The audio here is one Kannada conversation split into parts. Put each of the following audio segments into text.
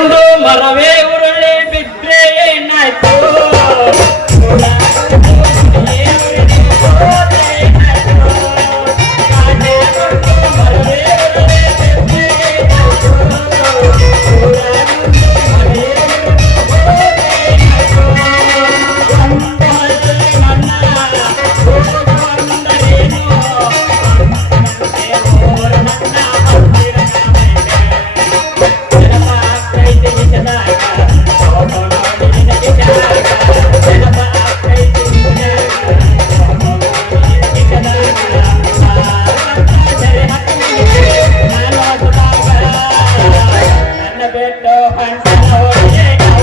ಒಂದು ಬೆಟ್ಟು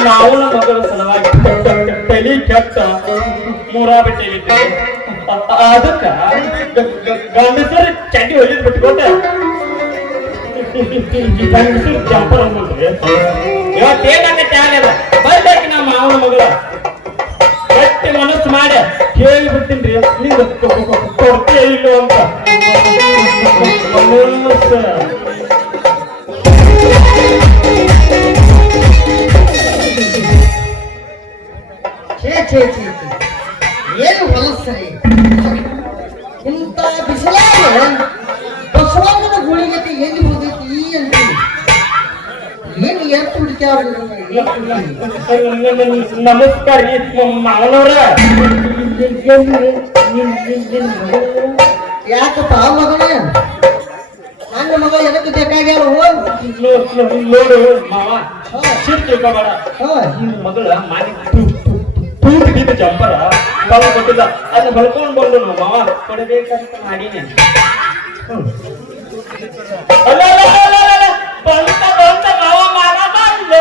ನಮ್ಮ- ನಮ್ಮ ಮಗಳ ಸಲುವಾಗಿ ತಲೆ ಕೆಟ್ಟ ಮೂರ ಬಿಟ್ಟಿದ್ದೆ ಅದಕ್ಕ ಗಂಡಸರು ಚಡ್ಡಿ ಹೊಲಿದ್ ಬಿಟ್ಕೊಟ್ಟೆ ಗಂಡಸರು ಜಂಪರ್ ಅಂದ್ಬಿಟ್ರಿ, ಇವತ್ತೇನಾಗತ್ತೆ ಆಗಲ್ಲ ಬರ್ಬೇಕು ನಮ್ಮ ಮಾವನ ಮಗಳ. ಗಟ್ಟಿ ಮನಸ್ಸು ಮಾಡಿ ಕೇಳಿ ಬಿಡ್ತೀನಿ ನಿಂಗೆ ಕೊಡ್ತೇ ಇಲ್ಲ ಅಂತ. ಛೇ. ಏನು ಹೊಲಸರಿ? ಇಂಥ ಬಿಸಿಲಾಗ ಬಸವಣ್ಣನ ಗುಳಿಗತಿ ಎಲ್ಲಿ ಹೋಗೈತಿ ಅಂತ ಏನು ಎತ್ತು ಹುಡುಕ್ಯಾವ ನಮಸ್ಕಾರ ಮಾವನವ್ರ ಯಾಕಪ್ಪ ಮಗನೇ? ನನ್ನ ಮಗ ಎದಕ್ಕೆ ಬೇಕಾಗ್ಯಾವ ನೋಡು ಮಾವ. ಸಿಟ್ಟು ಮಗಳ ಮಾನಿ ತೂಟ್ ಬಿದ್ದ ಜಂಪರ. ಬಲ ಕೊಟ್ಟಿಲ್ಲ ಅದನ್ನ ಬಳ್ಕೊಂಡು ಬಂದು ಮಾವ ಕೊಡಬೇಕಂತ ಮಾಡೀನಿ. ಬಂತ ಬಂತ ಮಾವ ಮಾರ ಬಂದು,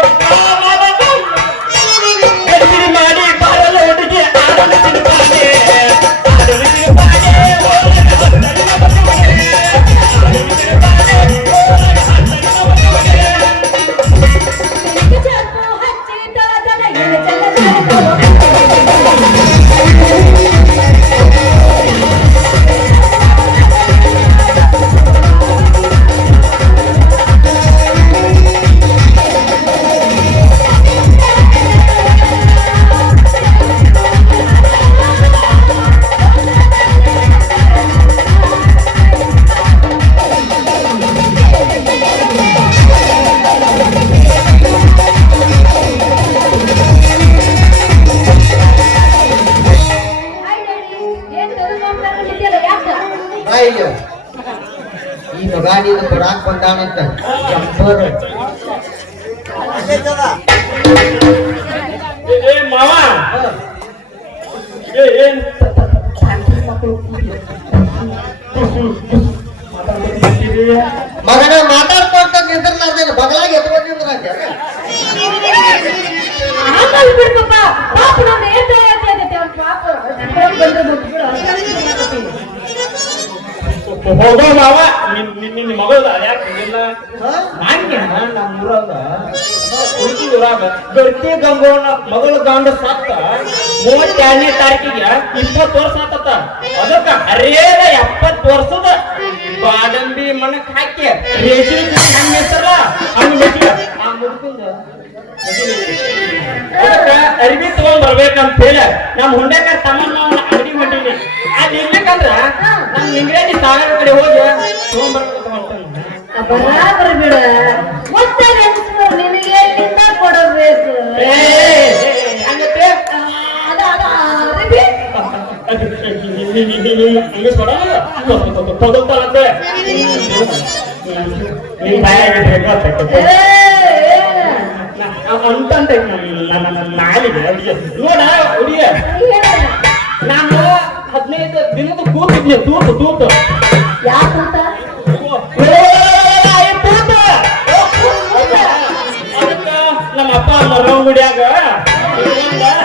ಬಾಯಿಗೆ ಈ ಮಗ ನೀನು ಕೊಡಾಕ್ ಬಂದಾನಂತ ಏ ಮಾವ. ಏ ಏನ್? ಮಗನ ಮಾತಾಡ್ಕೊಂತ ನಿಂದ್ರಲಾರ್ದೇನೆ? ಬಗಲಾಗಿ ಎತ್ಕೊಂಡಿದ್ರಂತೆ ಹೋಗೋ ಮಾವ. ನಿಮ್ ನಿಮ್ ಮಗಳ ಯಾಕೆ ಇಲ್ಲ ಹಂಗೆ ನಮ್ಮ ಊರಾಗ ಉಳ್ಕಿ ಊರಾಗ. ಗರ್ತಿ ಗಂಗೋನ ಮಗಳ ಗಂಡ ಸತ್ತ ಮೂವತ್ತೆರಡನೇ ತಾರೀಕಿಗೆ ಇಪ್ಪತ್ತು ವರ್ಷ ಆತತ್ತ ಅದಕ್ಕೆ ಹರಿಯದ ಎಪ್ಪತ್ತು ವರ್ಷದ ಬಾಡಂಬಿ ಮನಕ್ ಹಾಕಿ ರೇಷನ್ ಹಂಗ ಹೆಸರಲ್ಲ ಹಂಗ ಆ ಅದಕ್ಕ ತಗೊಂಡ್ ಬರ್ಬೇಕಂತ ಹೇಳಿ ನಮ್ಮ ಹುಂಡಾಗ ತಮ್ಮ ಅಂಗಡಿ ಕಡೆ ಹೋಗಿ ಬರಾಬರ್ ಬಿಡ. ಮತ್ತೆ ನೆನ್ಸ್ಕೊ ನಿನಗೆ ತಿನ್ನ ಕೊಡಬೇಕು? ಏ. ಅಂತಂತೆ ನನ್ನ ನಾಲಿಗೆ ಹುಡುಗಿಯ ನೋಡ ಏನಣ್ಣ? ನಾನು ಹದಿನೈದು ದಿನದ ಕೂತಿದ್ದೆ ತೂತು ತೂತು. ಯಾಕಂತ ನಮ್ಮ ಅಪ್ಪ ಮರ ಗುಡಿಯಾಗ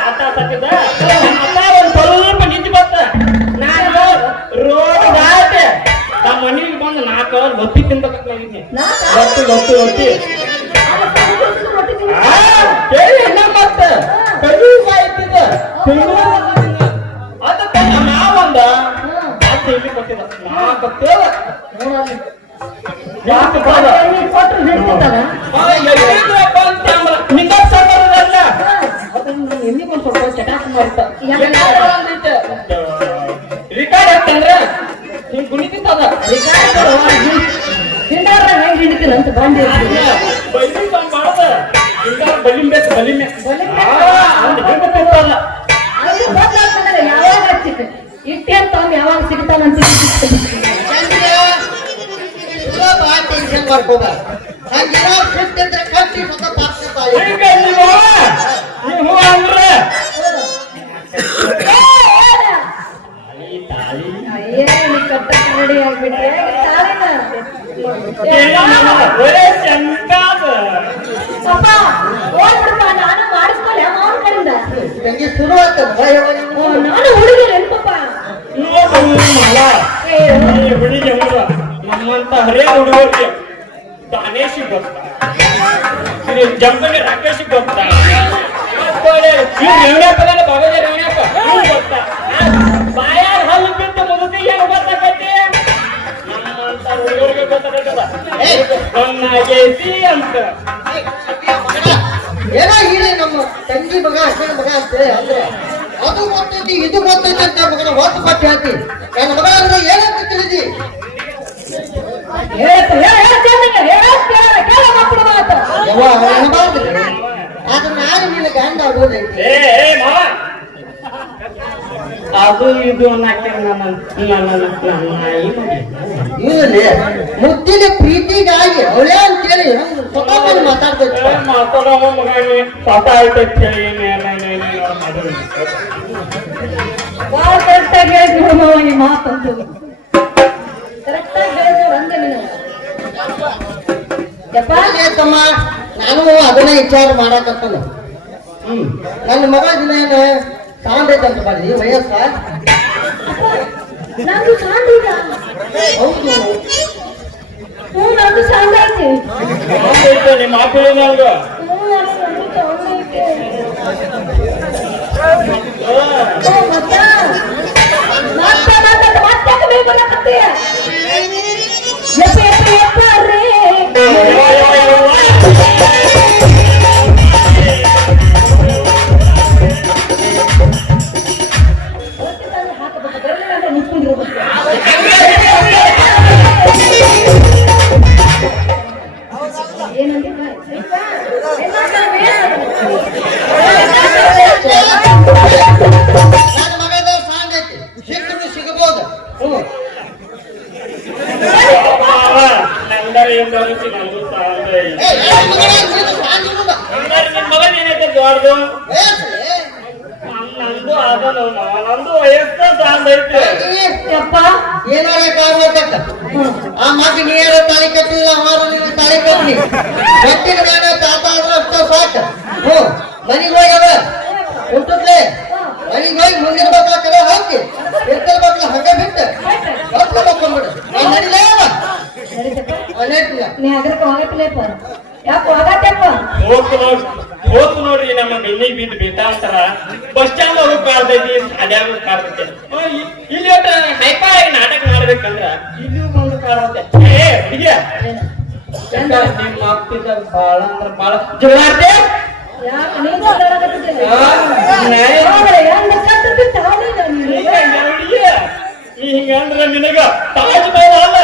ಆಟ ಅಪ್ಪ ಒಂದು ಸ್ವಲ್ಪ ನಿಂತು ನಾನು ರೋಡ್ ದಾಟೆ ನಮ್ಮ ಮನೆಗೆ ಬಂದು ನಾಲ್ಕು ಲೊತ್ತಿ ನಾಲ್ಕಾ? ಲೊತ್ತಿ ಲೊತ್ತಿ ಲೊತ್ತಿ ಮತ್ತ ಕಡಿಮೆ ರಿಕಾರ್ಡ್ ಅಂತಂದ್ರ ಹಿಂಗ್ ಗುಣಿತಿತ್ತದ ರಿಕಾರ್ಡ್ಗಳು ಹಿಂಗ್- ಹೆಂಗ್ ಹಿಡಿತೀರ ಅಂತ ಬಂದಿ ಬೈಲಿ ಸಂಬಾಳದ ಹಿಂಗಾರ ಬಲಿಂಬೇಕು ಬಲಿಮೆ ಬಲಿಮೆ. ಅಂತ ಹೆಂಗ ತಿಂತದ ಅದು ಗೊತ್ತಾಗ್ತದೆ ಯಾವಾಗ ಹಚ್ಚಿತ್ತು ಇಟ್ಟೆ ಅಂತ ಯಾವಾಗ ಸಿಗ್ತಾನಂತ ಟೆನ್ಷನ್ ಕಟ್ಟಿ ಕಟ್ಟ ಏನ ಹೋಗ್ಬಿಡಪ್ಪ ನಾನು ಮಾಡಿಸ್ಕೊಳ್ಳೆ ಮಾವನ ಕಡೆಯಿಂದ ಶುರು ನಾನು ಹುಡುಗಿ ನಮ್ಮಂತ ಹರೇ ಹುಡುಗರಿಗೆ ದಾನೇಶಿ ಗೊತ್ತ ಇದು ರಾಕೇಶಿ ಗೊತ್ತ ಬಾಬಾಜಿ ರೇವಣ್ಯಪ್ಪ ಇವ್ರು ಗೊತ್ತ ಬಾಯಾರ ಹಲ್ಲು ನಮ್ಮಂತ ಹುಡುಗರಿಗೆ ಗೊತ್ತಾಗತ್ತದ ಕಣ್ಣಾಗೈತಿ ಅಂತ ಏನೋ ಹೇಳಿ ನಮ್ಮ ತಂಗಿ ಮಗ ಅಕ್ಕನ ಮಗ ಅಂತ ಅಂದ್ರೆ ಅದು ಗೊತ್ತೈತಿ ಇದು ಗೊತ್ತೈತಿ ಅಂತ ಮಗನ ಹೊತ್ತು ಪಟ್ಟಿ ಹೇಳ್ತಿ ನನ್ನ ಮಗ ಅಂದ್ರೆ ಏನಂತ ತಿಳಿದಿ ಆದ್ರೆ ನಾನು ನಿನ್ನ ಗಂಡ ಆಗೋದೈತಿ ಅದು ಇದು ಮರಿ. ಮುದ್ದಿನ ಪ್ರೀತಿಗಾಗಿ ಅವಳೇ ಅಂತೇಳಿ ಸ್ವತಃ ಮಾತಾಡ್ಬೇಕು ಏ, ಮಾತಾಡೋ ಮಗನೇ ಪಾಪ ಆಯ್ತೈತ್ ಹೇಳಿ ಏನ್ ಏನ್ ಏನ್ ಏನ್ ಅವ್ರ್ ಮಗಳು. ಭಾಳ ಕರೆಕ್ಟಾಗಿ ಹೇಳಿದ್ವಿ ಮಾವ ಈ ಕರೆಕ್ಟಾಗಿ ಹೇಳಿದ್ರು ಹಂಗೆ ನೀನು ಯಪ್ಪ ನಾನು ಅದನ್ನ ವಿಚಾರ ಮಾಡಕತ್ತನ ಹ್ಮ್. ನನ್ನ ಮಗ ದಿನ ಏನು ಸಾಂದೈತಂತ ಬರ್ರಿ ವಯಸ್ಸ. ನಂದು ಸಾಂದಿದ ಹೌದು. ಹ್ಞೂ ನಂದು ಆಯ್ತು ನಿಮ್ಮ मत मत मत मत ಆ ಮಗ ನೀರು ತಾಳಿ ಕಟ್ಟಿಲ್ಲ, ಮಾರು ನೀನು ತಾಳಿ ಕಟ್ಟಿ. ಕಟ್ಟಿನ ಗಾಡ ತಾತ ಆದ್ರೆ ಅಷ್ಟ ಸಾಕ. ಹ್ಞೂ, ಮನೆಗೆ ಹೋಗ್ಯವ? ಉಂಟುತ್ತೆ? ಮನೆಗೆ ಹೋಗಿ ಮುಂದಿನ ಬೇಕಾಗ್ತದೆ ಹೋಗಿ. ಎತ್ತಲ್ ಮಕ್ಳು ಹಂಗ ಬಿಟ್ಟು ಮಕ್ಕೊಂಡ್ಬಿಡು ನಾನು ನಡಿಲೇ ನಡೀತಪ್ಪ ಅನೇಟಿಲ್ಲ ನೀ ಅದ್ರಕ್ಕೆ ಹೋಗತ್ತಿಲ್ಲಪ್ಪ ಹೋಗ್ತು ನೋಡ್ರಿ ನಮ್ಮ ಬೆನ್ನಿಗೆ ಬಿದ್ದು ಅಂತಾರ ಬಸ್ ಸ್ಟ್ಯಾಂಡ್ ಅವ್ರು ಕಾರ್ತೈತಿ ಅದ್ಯಾವ ಕಾರ್ತೈತಿ ಇಲ್ಲಿ ಒಟ್ಟ ಆಗಿ ನಾಟಕ ಮಾಡ್ಬೇಕಂದ್ರ ಇಲ್ಲಿ ಬಂದು ಕಾರತ್ತೆ ಏ ಹುಡುಗಿಯ. ನಿಮ್ಮ ಅಪ್ಪಿದ ಬಾಳ ಅಂದ್ರ ಬಾಳ ನೀ ಹಿಂಗಂದ್ರ ನಿನಗ ತಾಜ್ ಮಹಲ್ ಅಲ್ಲ.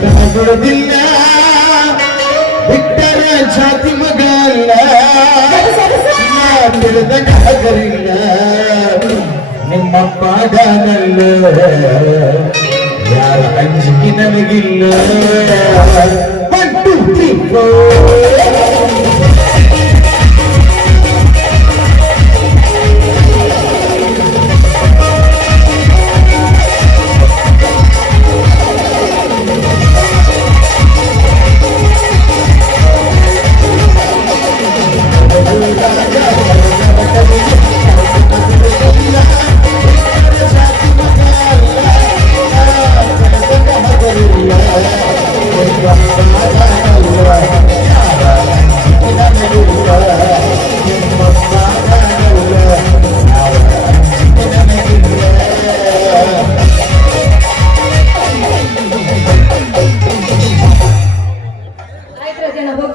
ಬಿಡುವುದಿಲ್ಲ ಬಿಟ್ಟರ ಜಾತಿ ಮಗ ಅಲ್ಲ ಕಾದರಿಲ್ಲ ನಿಮ್ಮಪ್ಪ ಗಾನಲ್ಲ ಯಾರ ಅಂಜಿಕೆ ನನಗಿಲ್ಲ. One two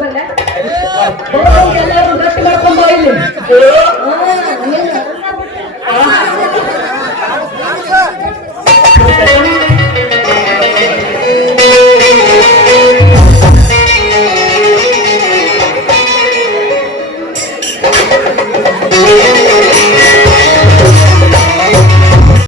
escuela. ¿Cómo que andaba con traje marco baile?